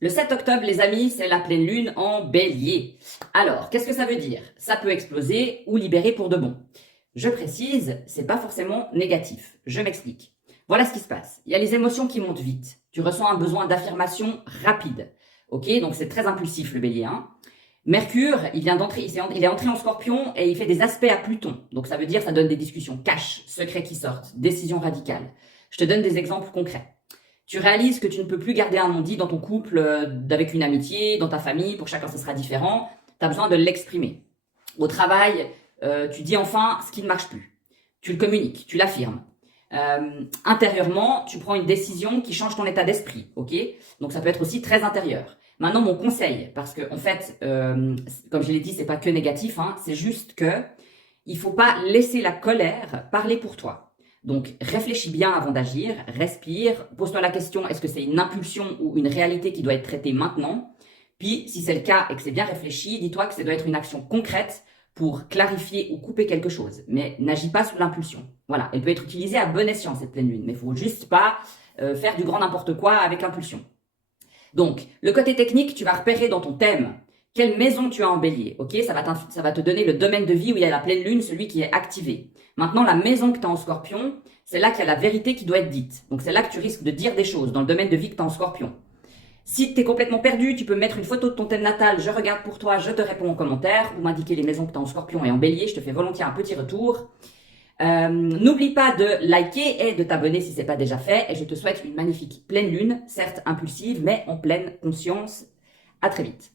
Le 7 octobre, les amis, c'est la pleine lune en bélier. Alors, qu'est-ce que ça veut dire? Ça peut exploser ou libérer pour de bon. Je précise, c'est pas forcément négatif. Je m'explique. Voilà ce qui se passe. Il y a les émotions qui montent vite. Tu ressens un besoin d'affirmation rapide. Ok, donc c'est très impulsif le bélier. Mercure, il est entré en Scorpion et il fait des aspects à Pluton. Donc ça veut dire, ça donne des discussions cash, secrets qui sortent, décisions radicales. Je te donne des exemples concrets. Tu réalises que tu ne peux plus garder un non-dit dans ton couple, avec une amitié, dans ta famille, pour chacun ce sera différent. Tu as besoin de l'exprimer. Au travail, tu dis enfin ce qui ne marche plus. Tu le communiques, tu l'affirmes. Intérieurement, tu prends une décision qui change ton état d'esprit, ok? Donc ça peut être aussi très intérieur. Maintenant, mon conseil, parce que en fait, comme je l'ai dit, c'est pas que négatif, c'est juste que il faut pas laisser la colère parler pour toi. Donc, réfléchis bien avant d'agir, respire, pose-toi la question, est-ce que c'est une impulsion ou une réalité qui doit être traitée maintenant? Puis, si c'est le cas et que c'est bien réfléchi, dis-toi que ça doit être une action concrète pour clarifier ou couper quelque chose. Mais n'agis pas sous l'impulsion. Voilà, elle peut être utilisée à bon escient, cette pleine lune, mais il faut juste pas faire du grand n'importe quoi avec impulsion. Donc, le côté technique, tu vas repérer dans ton thème quelle maison tu as en bélier, ok? Ça va te donner le domaine de vie où il y a la pleine lune, celui qui est activé. Maintenant, la maison que tu as en scorpion, c'est là qu'il y a la vérité qui doit être dite. Donc, c'est là que tu risques de dire des choses dans le domaine de vie que tu as en scorpion. Si tu es complètement perdu, tu peux mettre une photo de ton thème natal, je regarde pour toi, je te réponds en commentaire, ou m'indiquer les maisons que tu as en scorpion et en bélier, je te fais volontiers un petit retour. N'oublie pas de liker et de t'abonner si c'est pas déjà fait, et je te souhaite une magnifique pleine lune, certes impulsive, mais en pleine conscience. À très vite.